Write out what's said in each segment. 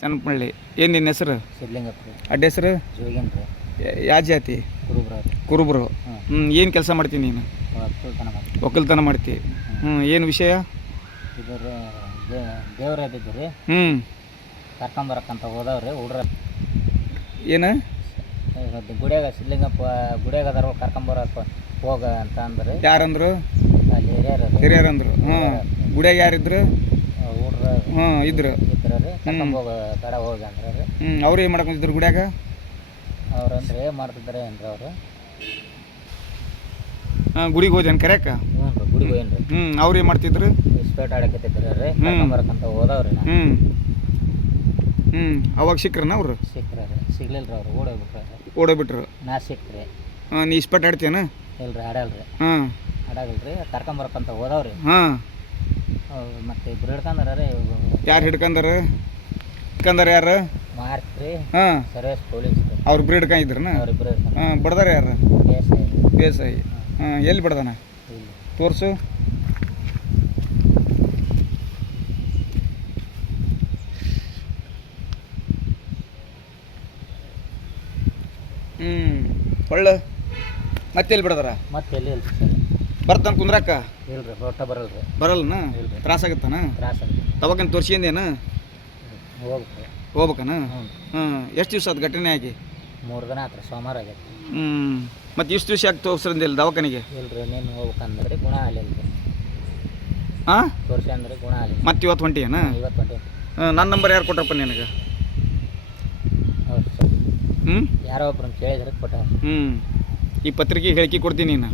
ಚನ್ನಪಳ್ಳಿ. ಏನು ನಿನ್ನ ಹೆಸರು? ಸಿದ್ಲಿಂಗಪ್ಪ. ಅಡ್ಡ ಹೆಸರು? ಜೋಗೇನ್ರಿ. ಯಾವ ಜಾತಿ? ಕುರುಬ್ರ. ಕುರುಬರು. ಏನು ಕೆಲಸ ಮಾಡ್ತೀನಿ ನೀನು? ಒಕ್ಕಲ್ತನ ಮಾಡ್ತೀವಿ. ಒಕ್ಕಲ್ತನ ಮಾಡ್ತಿ. ಏನು ವಿಷಯ? ಇದರ ದೇವ್ರ ಇದ್ದಿದ್ದು ರೀ, ಕರ್ಕೊಂಬರಕ್ಕಂತ ಹೋದವ್ರಿ ಹುಡ್ರ. ಏನು ಗುಡಿಯಾಗ ಸಿದ್ಲಿಂಗಪ್ಪ ಗುಡಿಯಾಗ ಅದಾರ, ಕರ್ಕೊಂಬರಕ್ಕೆ ಹೋಗ ಅಂತ ಅಂದ್ರೆ. ಯಾರಂದ್ರು? ಅಲ್ಲಿ ಹಿರಿಯರು. ಹಿರಿಯರಂದ್ರು. ಗುಡಿಯಾಗ ಯಾರಿದ್ರು? ಹುಡ್ರ ಇದ್ರು ಇದ್ರ ರೀ, ಕರ್ಕೊಂಬೋಗ ಕಡೆ ಹೋಗಿ ಅಂದ್ರೆ ರೀ. ಅವ್ರು ಏನು ಮಾಡ್ಕೊಂಡಿದ್ರು ಗುಡಿಯಾಗ? ಅವ್ರಂದ್ರೆ ಏನು ಮಾಡ್ತಿದ್ದಾರೆ ಏನ್ರಿ ಅವರು? ಗುಡಿಗೆ ಹೋದೇನು ಕರೆಯಕ್ಕ? ಹ್ಞೂ ರೀ, ಗುಡಿಗೆ ಹೋಯ್ನ್ರಿ. ಅವ್ರು ಏನು ಮಾಡ್ತಿದ್ರು? ಇಸ್ಪೇಟ್ ಆಡಕತ್ತಿದ್ರು ರೀ, ಕರ್ಕೊಂಬರಕ್ಕಂತ ಹೋದವ್ರಿ. ಅವಾಗ ಸಿಕ್ರನ ಅವರು? ಸಿಕ್ಕ್ರಿ, ಸಿಗ್ಲಿಲ್ಲ ರೀ, ಅವ್ರು ಓಡೋಗ್ಬಿಟ್ರಿ. ಓಡೋಗ್ಬಿಟ್ರು. ನಾ ಸಿಕ್ಕ್ರಿ. ನೀ ಇಸ್ಪಟ್ ಆಡ್ತೇನ? ಇಲ್ರಿ, ಆಡಲ್ರಿ. ಆಡಾಗಲ್ರಿ, ಕರ್ಕೊಂಬರಕ್ಕಂತ ಹೋದವ್ರಿ. ಮತ್ತೆ ಇಬ್ರು ಹಿಡ್ಕಂದಾರ ರೀ. ಯಾರು ಹಿಡ್ಕಂದಾರ? ಹಿಡ್ಕಂದಾರ ಯಾರು? ಮಾರ್ಕ್ರಿ. ಸರ್ವೇಸ್ ಪೊಲೀಸ್. ಅವ್ರಿಬ್ರು ಹಿಡ್ಕೊಂಡಿದ್ರನ? ಅವ್ರಿಬ್ರು ಬಡ್ದಾರ ಯಾರು? ಬೇಸಾಯಿ. ಎಲ್ಲಿ ಬಡ್ದಾನ? ಇಲ್ಲಿ ತೋರ್ಸು. ಒಳ್ಳೆ ಮತ್ತೆ ಎಲ್ಲಿ ಬಿಡದಾರ? ಮತ್ತೆ ಎಲ್ಲಿ ಇಲ್ರಿ ಸರ್. ಬರ್ತಾನ ಕುಂದ್ರಾಕ? ಇಲ್ರಿ, ಒಟ್ಟ ಬರಲ್ರಿ. ಬರಲ್ಲನ? ಇಲ್ರಿ. ತ್ರಾಸಾಗತ್ತಾನ? ತ್ರಾಸ ತವಾಗನ್ ತೋರ್ಸಿಂದೇನ? ಹೋಗ್ರಿ. ಹೋಗ್ಬೇಕನ? ಹ್ಞೂ. ಎಷ್ಟು ದಿವಸ ಅದು ಘಟನೆ ಆಗಿ? 3 ದಿನ ಆತ್ರಿ, ಸೋಮವಾರ ಆಗೈತಿ. ಮತ್ತೆ ಇಷ್ಟು ದಿವಸ ಯಾಕೆ ತೋರ್ಸ್ರಂದಿಲ್ಲ ದವಾಖಾನಿಗೆ? ಇಲ್ರಿ, ನೀನು ಹೋಗ್ಬೇಕಂದ್ರಿ ಗುಣ ಆಗಲಿಲ್ಲ. ತೋರ್ಸಿ ಅಂದ್ರೆ ಗುಣ ಆಗಲಿಲ್ಲ. ಮತ್ತೆ ಇವತ್ತು ಹೊಂಟಿಯೇನ? ಇವತ್ತು ಹೊಂಟಿ. ನನ್ನ ನಂಬರ್ ಯಾರು ಕೊಟ್ರಪ್ಪ ನಿನಗೆ? ಹೌದು ಸರ್. ಯಾರೋ ಒಬ್ರು ಕೇಳಿದ್ರೆ ಕೊಟ್ಟ. ಈ ಪತ್ರಿಕೆ ಹೇಳಿಕೆ ಕೊಡ್ತೀನಿ ನೀನು?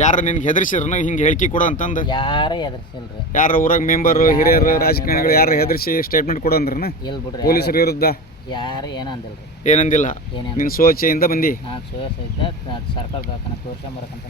ಯಾರು ನಿನ್ಗೆ ಹೆದರ್ಸಿರನ ಹಿಂಗೆ ಹೇಳಿಕೆ ಕೊಡು ಅಂತಂದು? ಯಾರೇ ಹೆದರ್ಸಿಲ್ರಿ. ಯಾರು ಊರಾಗ ಮೆಂಬರು, ಹಿರಿಯರು, ರಾಜಕಾರಣಿಗಳು ಯಾರು ಹೆದರ್ಸಿ ಸ್ಟೇಟ್ಮೆಂಟ್ ಕೊಡು ಅಂದ್ರನ? ಇಲ್ಲ ಬಿಡ್ರಿ, ಪೊಲೀಸರ ವಿರುದ್ಧ ಯಾರು ಏನಂದಿಲ್ರಿ. ಏನಂದಿಲ್ಲ? ನಿನ್ನ ಸ್ವಚ್ಛೆಯಿಂದ ಬಂದು? ನಾನು ಇದ್ದ ಸರ್ಕಾರ ದವಾಖಾನೆ ತೋರ್ಸ್ಕೊಂಬರಕ್ಕಂತ.